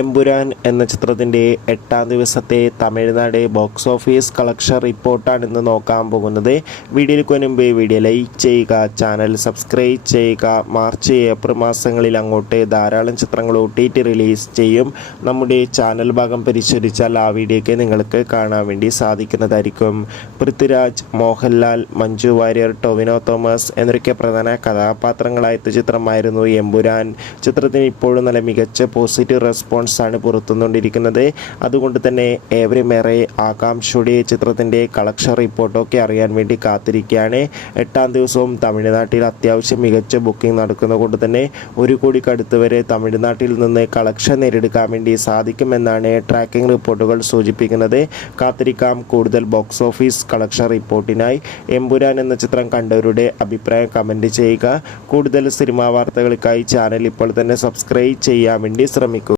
എമ്പുരാൻ എന്ന ചിത്രത്തിൻ്റെ 8ാം ദിവസത്തെ തമിഴ്നാട് ബോക്സ് ഓഫീസ് കളക്ഷൻ റിപ്പോർട്ടാണ് ഇന്ന് നോക്കാൻ പോകുന്നത്. വീഡിയോയ്ക്ക് മുൻപ് വീഡിയോ ലൈക്ക് ചെയ്യുക, ചാനൽ സബ്സ്ക്രൈബ് ചെയ്യുക. മാർച്ച് ഏപ്രിൽ മാസങ്ങളിൽ അങ്ങോട്ട് ധാരാളം ചിത്രങ്ങൾ OTT റിലീസ് ചെയ്യും. നമ്മുടെ ചാനൽ ഭാഗം പരിശോധിച്ചാൽ ആ വീഡിയോയ്ക്ക് നിങ്ങൾക്ക് കാണാൻ വേണ്ടി സാധിക്കുന്നതായിരിക്കും. പൃഥ്വിരാജ്, മോഹൻലാൽ, മഞ്ജു വാര്യർ, ടൊവിനോ തോമസ് എന്നൊക്കെ പ്രധാന കഥാപാത്രങ്ങളായ ചിത്രമായിരുന്നു എമ്പുരാൻ. ചിത്രത്തിന് ഇപ്പോഴും നല്ല മികച്ച പോസിറ്റീവ് റെസ്പോൺസ് ആണ് പുറത്തുകൊണ്ടിരിക്കുന്നത്. അതുകൊണ്ട് തന്നെ ഏവരും ഏറെ ആകാംക്ഷയോടെ ചിത്രത്തിൻ്റെ കളക്ഷൻ റിപ്പോർട്ടൊക്കെ അറിയാൻ വേണ്ടി കാത്തിരിക്കുകയാണ്. 8ാം ദിവസവും തമിഴ്നാട്ടിൽ അത്യാവശ്യം മികച്ച ബുക്കിംഗ് നടക്കുന്നതുകൊണ്ട് തന്നെ 1 കോടിക്ക് അടുത്ത് വരെ തമിഴ്നാട്ടിൽ നിന്ന് കളക്ഷൻ നേടിയെടുക്കാൻ വേണ്ടി സാധിക്കുമെന്നാണ് ട്രാക്കിംഗ് റിപ്പോർട്ടുകൾ സൂചിപ്പിക്കുന്നത്. കാത്തിരിക്കാം കൂടുതൽ ബോക്സ് ഓഫീസ് കളക്ഷൻ റിപ്പോർട്ടിനായി. എമ്പുരാൻ എന്ന ചിത്രം കണ്ടവരുടെ അഭിപ്രായം കമൻറ്റ് ചെയ്യുക. കൂടുതൽ സിനിമാ വാർത്തകൾക്കായി ചാനൽ ഇപ്പോൾ തന്നെ സബ്സ്ക്രൈബ് ചെയ്യാൻ വേണ്ടി ശ്രമിക്കുക.